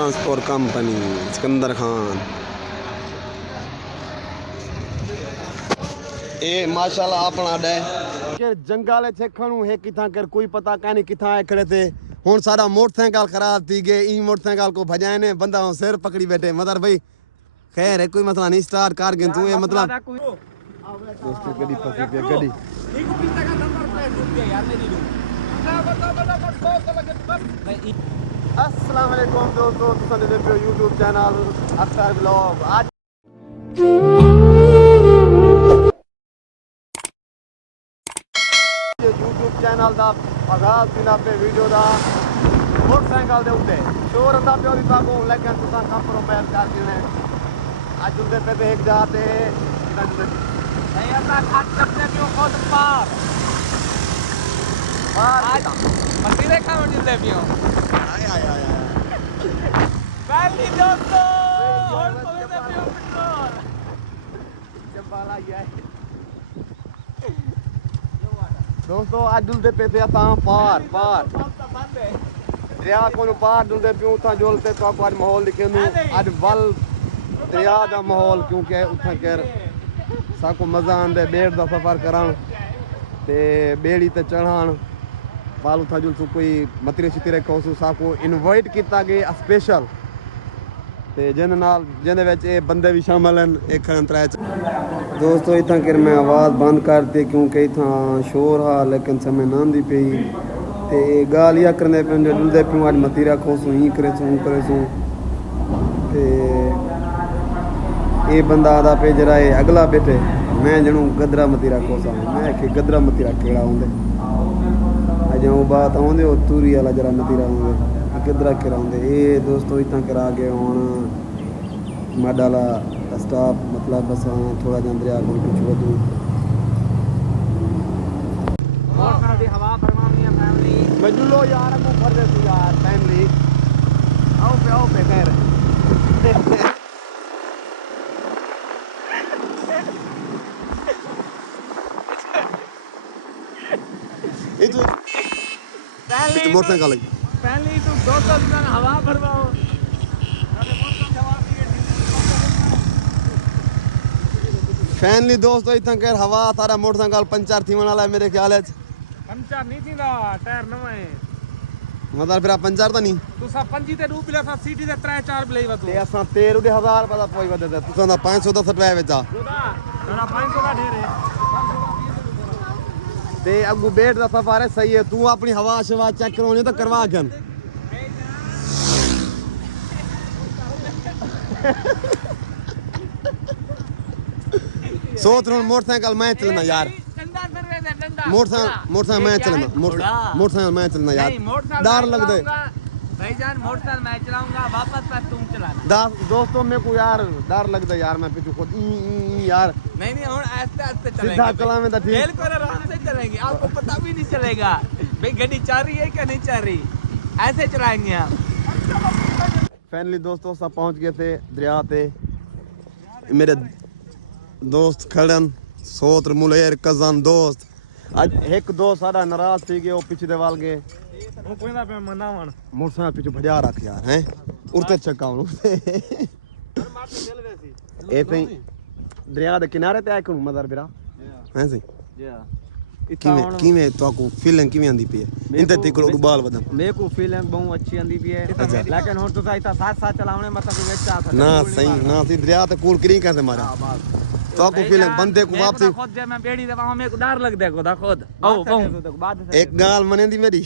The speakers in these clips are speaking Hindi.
Transport company Sikandar Khan. ये माशाल्लाह अपना डे के जंगल छेखणू है किथा कर कोई पता नहीं किथा है खड़े थे। हुन सारा मोटरसाइकिल खराब थी गए। ई मोटरसाइकिल को भजाए ने बंदा हो सिर पकड़ी बैठे मदर भाई खैर है कोई मसला नहीं स्टार्ट कर गए तू ये मतलब दोस्तों गड्डी फंसी गई गड्डी अस्सलाम वालेकुम दोस्तों तुम देख रहे हो YouTube चैनल अख्तर ब्लॉग। आज YouTube चैनल दा आगाज बिना पे वीडियो दा मोटरसाइकिल दे उत्ते शोर अंदा पियो दी ताको लेकिन तुसा कंप्रोमाइज कर दिने। आज उनदे पे एक जाते नहीं आता खाट करते पियो खुद पार आज मसीरे का उनदे पियो आय आय आय पहली दोस्तों और पवे दे पियो पेट्रोल जबाला ये दोस्तों आज डुलते पे थे पार पार दरिया को पार डुलते पे उतना डुलते तो आपको आज माहौल दिखे आज वल दरिया का माहौल क्योंकि उतना कर साको मजा आंदे बेड़ का सफर करान ते बेड़ी ते चढ़ान वाल उतना जुल कोई मतिरे शितिरे कोसु साको इनवाइट किया गया स्पेशल ते जिन नाल जिंदे विच ये बंदे भी शामिल हैं एक खड़े दोस्तों इतना कर मैं आवाज़ बंद कर दी क्योंकि इतना शोर हा लेकिन समय ना दी पई ते गालियां करने पे डुलदे पियो आज मतीरा खोसू ही करे सू ते ये बंदा आदा पे जरा ये अगला बैठे मैं जनू गदरा मतीरा खोसा मैं कि गदरा मतीरा केड़ा होंदे अज वो बात आउंदे ओ तूरी वाला जरा मतीरा होंदे गदरा केड़ा होंदे ये दोस्तों इतना करा के हुण माडाला स्टाफ मतलब बस थोड़ा जन दरिया को कुछ वधू हवा भरवानी है फैमिली मजुलो यार को भर दे तू यार फैमिली आओ पे खैर ये तो मोटरसाइकिल पहले तो 200 जन हवा भरवाओ फैमिली दोस्तों इतना कर हवा सारा मोटरसाइकिल पंचर थी वाला मेरे ख्याल है पंचर नहीं थी ना टायर नवा है मतलब फिर पंचर तो नहीं तू सा पंजी ते रूप ले सा सीटी ते 3-4 बले वा ते असा 13,000 पता पोई वदे तू सा 510 रुपए वेचा ना 500 का ढेर है ते अगू बेट दा सफर है सही है तू अपनी हवा शवा चेक करवानी तो करवा गन सोच रहा मोटरसाइकिल मैं चलना यार मोटरसाइकिल मैं चलना मोटरसाइकिल मैं चलना यार डर लग दे भाईजान मोटरसाइकिल मैं चलाऊंगा वापस पर तुम चलाना दोस्तों मेरे को यार डर लगता यार मैं पीछे खुद यार नहीं और आस्ते आस्ते चलेंगे सीधा चलावे तो ठीक बिल्कुल आराम से चलेंगे आपको पता भी नहीं चलेगा भाई गाड़ी चल रही है क्या नहीं चल रही ऐसे चलाएंगे आप फाइनली दोस्तों सब पहुंच गए थे दरिया पे मेरे दोस्त खड़न सोत्र मुलेर कजन दोस्त आज एक दोस्त सारा नाराज थी गए वो पीछे देवाल गए वो कोई ना पे मनावन मोटरसाइकिल पीछे भजा रख यार हैं उड़ते चक्काउन ए पे दरिया के किनारे ते आए को मदर बिरा हैं सही किवें तो को फीलिंग किवें आंदी पई है इंते ते को उबाल वदन मेरे को फीलिंग बहुत अच्छी आंदी पई है लेकिन हुन तो साइता साथ चलावणे मतलब वेच आ ना सही ना सी दरिया ते कूल करी कैसे मारा तो को फीलिंग बंदे को वापसी खुद जे मैं बेड़ी दे मेरे को डर लग दे को खुद आओ एक गाल मनेंदी मेरी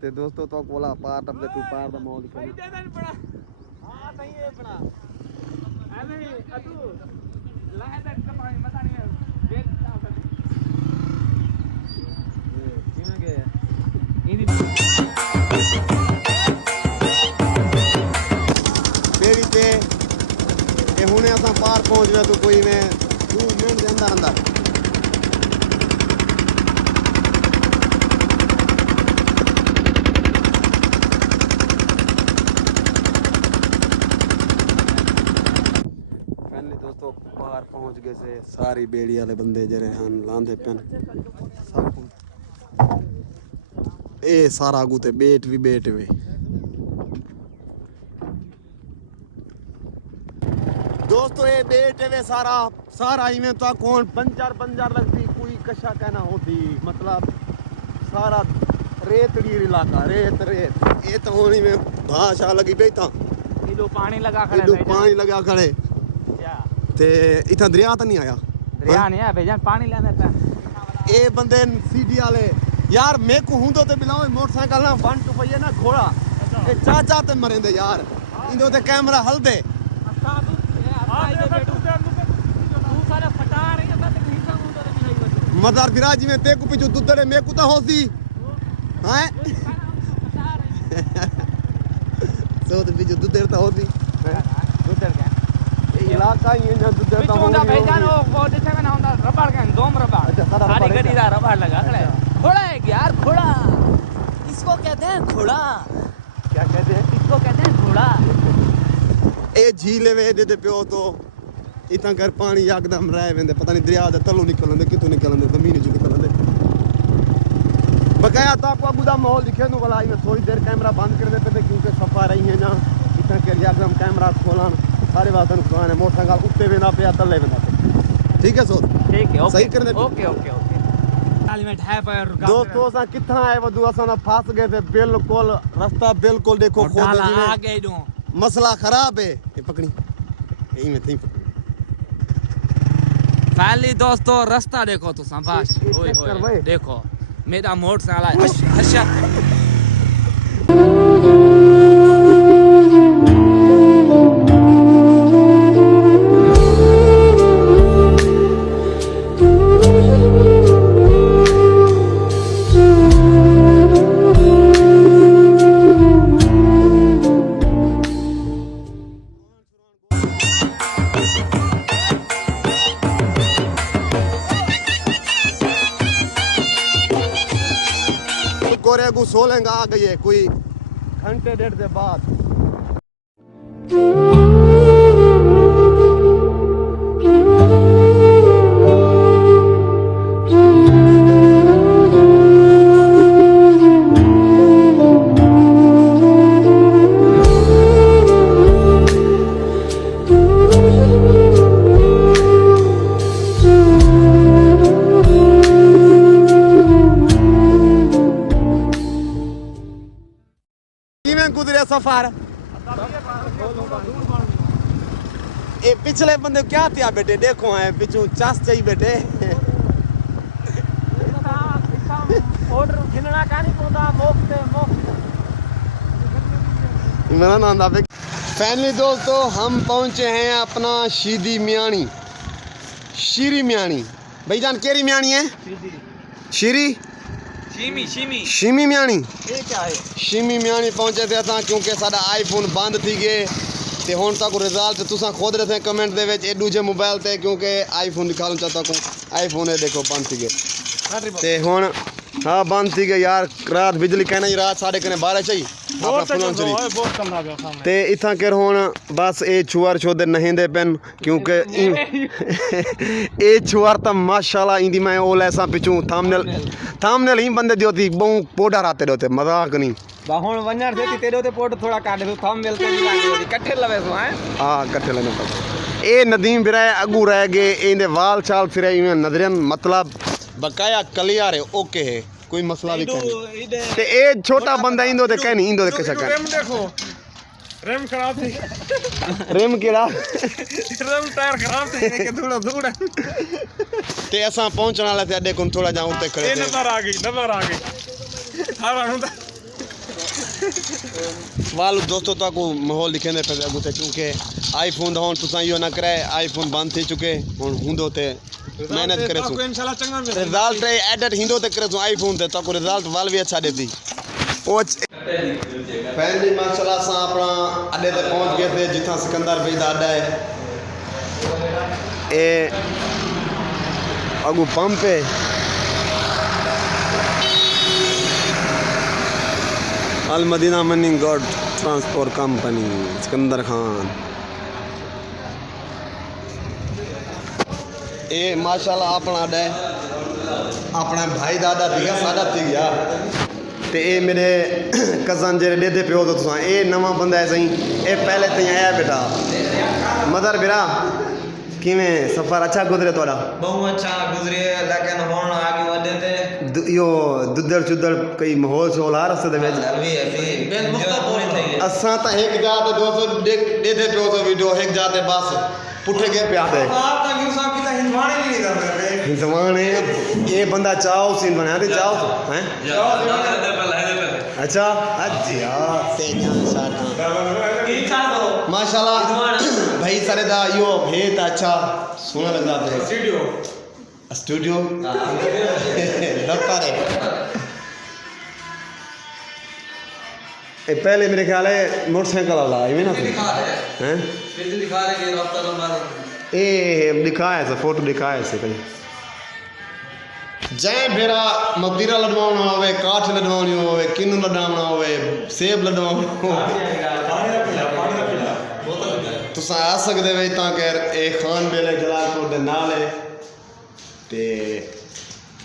ते दोस्तों तो कोला पार्ट ऑफ द टू पार द मॉल हां सही है अपना अरे अतु लाए द कपाई मता नहीं बेच किवें गए इनी बेड़ी ते ये हुने असा पार पहुंच गया तो कोई में 2 मिनट के अंदर अंदर दोस्तों पार पहुंच गए से सारी बेड़ी वाले बंदे जरे हन लांदे पेन सब ए सारा आगू ते बेट भी बेट वे दोस्तों ये बेटे वे सारा इवें तो कौन बंजर लगती कोई कशा कहना होती मतलब सारा रेतड़ी इलाका रेत ये तो होनी में भाषा लगी बेटा इधर पानी लगा खड़े ते इतना दरिया तो नहीं आया दरिया नहीं आया भेजन पानी लेने पे ए बंदे सीडी वाले यार मैं को हुंदो ते बिलाओ मोटरसाइकिल ना 1 2 पहिए ना घोड़ा ए चाचा ते मरेंदे यार इंदो ते कैमरा हल दे मदार बिराजी में ते को पिछु दुदरे मैं को ता होसी हैं सो ते पिछु दुदरे ता होसी दुदर का ए इलाका ही ना दुदरे ता होसी भेजन वो देखे ना होता रबड़ का दोम रबड़ अच्छा सारा सारी गड़ी दा रबड़ लगा खड़े घोड़ा है यार घोड़ा इसको कहते हैं घोड़ा क्या कहते हैं इसको कहते हैं घोड़ा ए झीले वे दे पियो तो इतना कर पानी एकदम रह वेंदे पता नहीं दरिया दे तलो निकलंदे कितों निकलंदे जमीन जो निकलंदे बकाया तो आपको बुदा माहौल दिखे नु वाला में थोड़ी देर कैमरा बंद कर देते थे क्योंकि सफा रही है ना इतना कर एकदम कैमरा खोलन सारे बात नुकसान है मोटरसाइकिल उत्ते वेंदा पे तले वेंदा ठीक है सो ठीक है सही कर दे ओके हेलमेट है पर दोस्तों सा कितना है वो दुआ सा फंस गए थे बिल्कुल रास्ता बिल्कुल देखो खोद दिए आगे दो मसला खराब है ये पकड़ी यही में थी पकड़ी फाइनली दोस्तों रास्ता देखो तो संभाष ओए देखो मेरा मोटरसाइकिल हशा कोरे को सोलेंगा आ गई है कोई घंटे डेढ़ के बाद सफर ए पिछले बंदे क्या थिया बेटे देखो है पिछू चास चाहिए बेटे ऑर्डर गिनना का नहीं पोदा मोक्ष मेरा नाम था फाइनली दोस्तों हम पहुंचे हैं अपना शीदी मियानी शीरी मियानी भाईजान केरी मियानी है शीरी शिमी मियानी ये क्या है शिमी मियानी पहुंचे थे असां क्योंकि साडा आईफोन बंद थी गए ते हुन तक रिजल्ट तुसा खोद रहे थे कमेंट दे विच ए दूजे मोबाइल ते क्योंकि आईफोन निकालना चाहता को आईफोन है देखो बंद थी गए ते हुन हां बंद थी गए यार रात बिजली कहना ही रात 12:30 चाहिए ते इथा कर हुन बस ए छुआर छोदे नहेंदे पेन क्योंकि ए छुआर त माशाल्लाह इंदी मैं ओल ऐसा पिछू थंबनेल ही बंदे दियोती बहु पोडा राते दोते मजाक नहीं बाहुन वन्यार देती तेरे ते पोट थोड़ा काटे तो थंबनेल ते भी लागे होती कट्ठे लवे सो हैं हां कट्ठे लेने पड़े ए नदीम बिराए अगू रह गए इंदे वाल चाल फिरे में नजरन मतलब बकाया क्लियर है ओके है कोई मसला भी नहीं ते ए छोटा बंदा इंदो ते कहनी इंदो ते कैसा कर रेम देखो रेम खराब थी रेम केड़ा रेम टायर खराब थे के थोड़ा ते असा पहुंचने वाले थे अड्डे को थोड़ा जा उते खड़े थे नजर आ गई हां हुंदा वाल दोस्तों तो को माहौल दिखेंदे पे अगू ते क्योंकि आईफोन हुन तुसा यो ना करे आईफोन बंद थी चुके हुन हुंदो ते मेहनत करे सो इंशाल्लाह चंगा रिजल्ट एडिट हिंदो ते करे सो आईफोन ते तो रिजल्ट वाल भी अच्छा देती ओ फैमिली माशाल्लाह सा अपना अड्डे ते पहुंच गए थे जिथा सिकंदर भाई दा अड्डा है ए अगू पंप है अल मदीना मनिंग गॉड ट्रांसपोर्ट कंपनी सिकंदर खान ए माशाल्लाह अपना अड्डा है अपना भाई दादा दिया सादा थी गया ते ए मेरे कज़न जेरे देदे पियो तो तुसा ए नवा बंदा है सही ए पहले ते आया बेटा मदर बिरा किवें सफर अच्छा गुजरे तोड़ा बहुत अच्छा गुजरे लेकिन हुन आगे वधे ते यो दुद्धड़ चुद्धड़ कई माहौल शोल आ रस्ते दे विच अभी बेन मुख्ता पूरी थी असां ता एक जात 200 देते पियो तो वीडियो एक जाते बस पुठे के पिया थे आप ता यूं सा की ता हिंदवाणी नहीं कर रहे हिंदवाने ये बंदा चाव सीन बना दे चाव हैं अच्छा अच्छा तेजा साटा माशाल्लाह भाई सारे दा यो भेत अच्छा सोना लगदा पे स्टूडियो दफ्तर है ए पहले मेरे ख्याल है मोटरसाइकिल वाला है ना हैं फिर दिखा रहे कि रास्ता नंबर ए दिखाया से फोटो दिखाया से कहीं जै भेरा मतीरा लडवाना होवे काठ लडवानी होवे किन्नू लडवाना होवे सेब लडवाना होवे तुसा आ सकदे वे तां कर ए खान बेले जलालपुर दे नाल है ते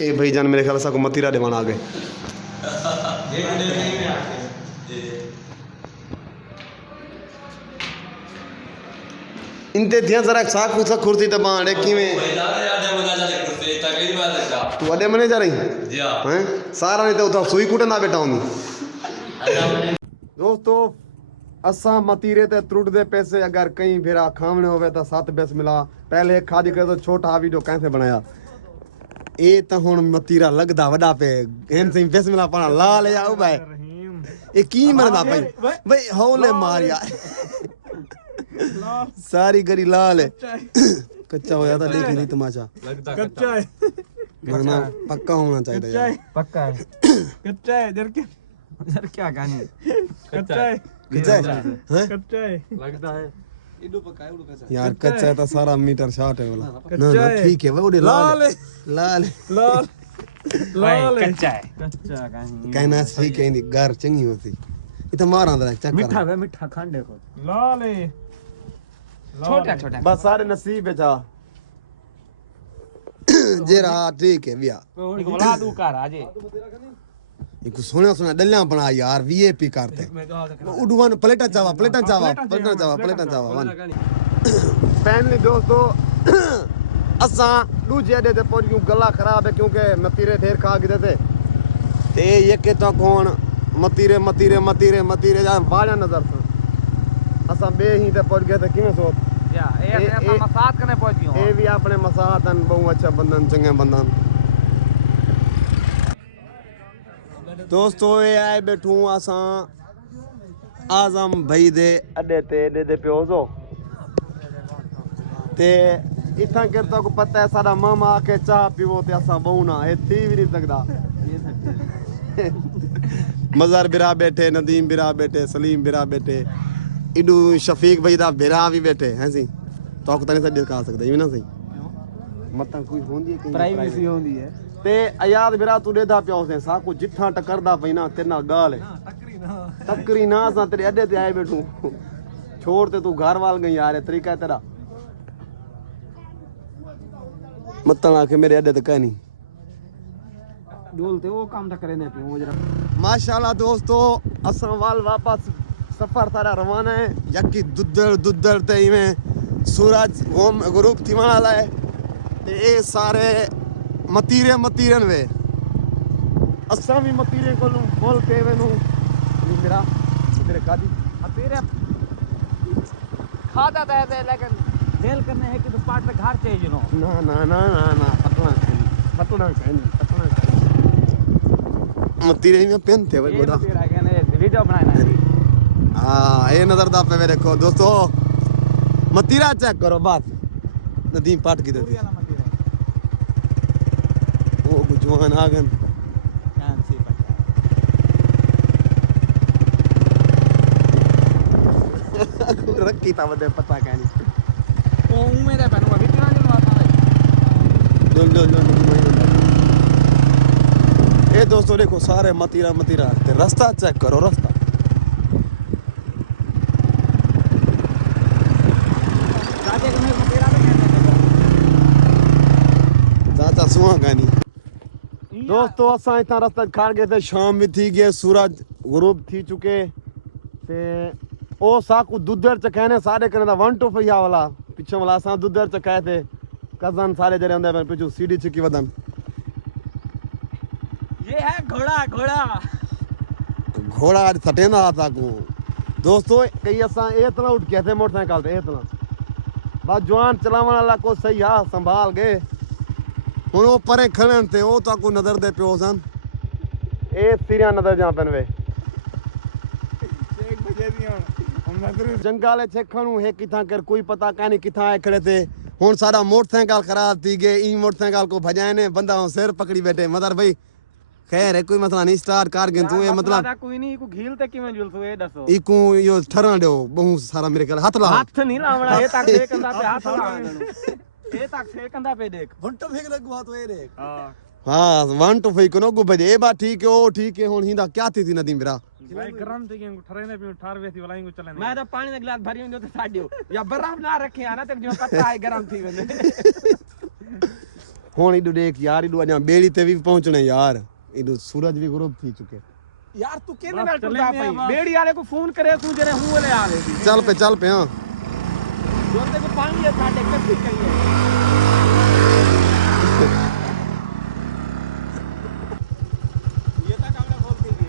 ए भाईजान मेरे ख्याल से को मतीरा देवाना आ गए इनते ध्यान जरा साख उसा कुर्सी ते बांडे किवें तू अडे मने जा रही हैं सारा नहीं तो उता सुई कुटना बैठा हूं दोस्तों असा मतीरे ते त्रुट दे पैसे अगर कहीं फिर खावने होवे तो 7 बेस मिला पहले खादी करे तो छोटा वीडियो कैसे बनाया ए तो हुन मतीरा लगदा वडा पे एन सही बेस मिला पना लाल या भाई ए की मरदा भाई भाई हौले मार यार सारी गरी लाल है कच्चा होया था देखी नहीं तमाशा कच्चा है ना पक्का होना चाहिए पक्का है कच्चा है जर क्या कहानी कच्चा है हैं कच्चा है लगता है यार कच्चा है तो सारा मीटर शॉट है वाला ना ना ठीक है वो लाल लाल लाल लाल कच्चा है कच्चा कहानी कहना सही कहनी घर चंगी होती इतना मारा अंदर चेक मीठा है मीठा खान देखो लाल है छोटा छोटा बस सारे नसीब है जा जेरा ठीक है भैया बोला तू कर आजे इनको सोना सोना डल्ला बना यार वीआईपी करते उडवन प्लेटा चावा वन फैमिली दोस्तों असा दूजे अड्डे ते पहुंच गला खराब है क्योंकि मतीरे ढेर खा गए थे ते ये के तो कौन मतीरे जा वाजा नजर असा बे ही ते पहुंच गए थे किवें सोच या ए अपना मसाद करने पहुंच गयो ए भी अपने मसादन बहुत अच्छा बंदन चंगे बंदन दोस्तों ये आए बैठू असा आजम भाई दे अड्डे ते पियो जो ते इतना करता को पता है साडा मामा आके चाह पीवो ते असा बहुना ए थी भी नहीं सकदा मज़हर बिरा बैठे नदीम बिरा बैठे सलीम बिरा बैठे इडू शफीक भाई दा बिरा भी बैठे हैं सी तो को तने सद कहा सकदा ना सही मत कोई होंदी है प्राइवेसी होंदी है ते आयाद बिरा तू देदा पियो से सा को जिथा टकरदा पैना तेना गाल है टकरी ना सा तेरे अड्डे ते आए बैठू छोड़ ते तू घर वाल गई यार तरीका है तेरा मत ना के मेरे अड्डे ते कहनी बोलते वो काम करे ने पे वो जरा माशाल्लाह दोस्तों असा वाल वापस सफर तारा रवाना है यकी दुद्धड़ ते इवें सूरज होम ग्रुप थी वाला है ते ये सारे मतीरन वे असा भी मतीरे को बोल के वे नु मेरे कादी तेरे खाता था लेकिन जेल करने है कि तो पार्ट पे घर चाहिए नो ना पटना मतीरे में पहनते भाई गोदा तेरा कहने वीडियो बनाना है हाँ ये नजर दा पे देखो दोस्तों मतीरा चेक करो बात नदीम पाट की देती वो गुजवान आगन रखी था बदे पता क्या नहीं वो मेरे पहनूंगा वितना जो आता है डोल ये दोस्तों देखो सारे मतीरा ते रास्ता चेक करो रास्ता चाचा सुहा गानी दोस्तों असा इतना रास्ता खाड़ गए थे शाम भी थी गए सूरज गुरूब थी चुके ते ओ साकू दुद्धर च कहने सारे करने दा 1 टू 5 वाला पिछों वाला असां दुधर चकाए थे कजन सारे जरे अंदर पिछू सीडी चिकी वदन ये है घोड़ा घोड़ा घोड़ा आज सटेंदा था को दोस्तों कई असां इतना उठ के थे मोटरसाइकिल ते इतना बस जवान चलावन वाला को सही आ संभाल गए हुन वो परे खड़न थे वो तो को नजर दे पियो सन ए सिरिया नजर जा पन वे 1 बजे दी हम नजर जंगाले छेखणू है किथा कर कोई पता कानी किथा आए खड़े थे हुन सारा मोटरसाइकिल खराब थी गए ई मोटरसाइकिल को भजाए ने बंदा सिर पकड़ी बैठे मदर भाई खैर है कोई मसला नहीं स्टार्ट कर गए तू ये मतलब कोई नहीं को घील ते किवें जुलसो ए दसो इकू यो ठरण दो बहुत सारा मेरे ख्याल हाथ ला हाथ नहीं लावना ए तक से कंदा पे हाथ लावना ए तक से कंदा पे देख घंटो फेंक लगवा तो ए देख हां हां वन टू फेंक नो गु बजे ए बा ठीक है ओ ठीक है हुन हिंदा क्या थी नदी मेरा भाई गरम थी के ठरेने पे ठारवे थी वलाई को चले मैं तो पानी का गिलास भरी जो तो साडियो या बर्फ ना रखे आना तक जो पत्ता है गरम थी वने हुन इडू देख यार इडू अजा बेड़ी ते भी पहुंचने यार इडू सूरज भी गुरूब थी चुके यार तू केने बैठ टुटा पई बेड़ी वाले को फोन करे तू जरे हूं ले आवे चल पे हां जोते को पानी ले साडे कभी करिए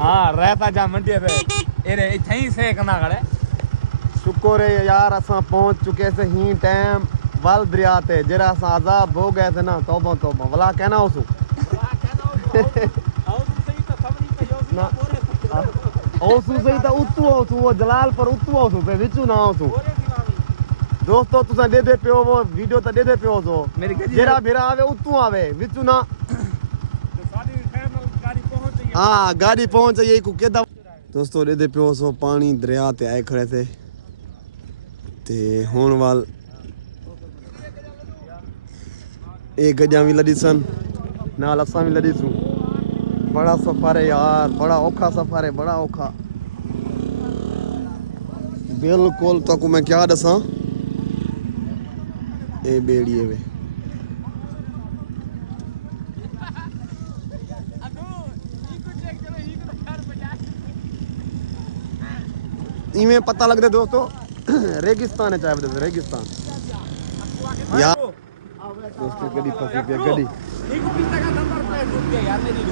हाँ रहता जा मंडी पे एरे इथई से कना गड़े शुक्र है यार असा पहुंच चुके से ही टाइम वल दरिया ते जरा असा आजाब हो गए थे ना तौबा तौबा वला कहना उसु ओसु सही तो उतु ओसु वो जलाल पर उतु ओसु पे विचू ना ओसु दोस्तों तुसा दे पियो वो वीडियो तो दे पियो सो जरा भेरा आवे उतु आवे विचू ना हाँ गाड़ी पहुंच गई को केदा दोस्तों दे पियो सो पानी दरिया ते आए खड़े थे ते होण वाल एक गजा भी लड़ी सन नाल असा भी लड़ी सू बड़ा सफर है यार बड़ा औखा सफर है बड़ा औखा बिल्कुल तो को मैं क्या दसा ए बेड़ी है वे इमें पता लग रहा दोस्तों रेगिस्तान है चाहे रेगिस्तान यार दोस्तों गड्डी फंसी गई गड्डी एक पिता का नंबर प्लेट रुक गया यार मेरी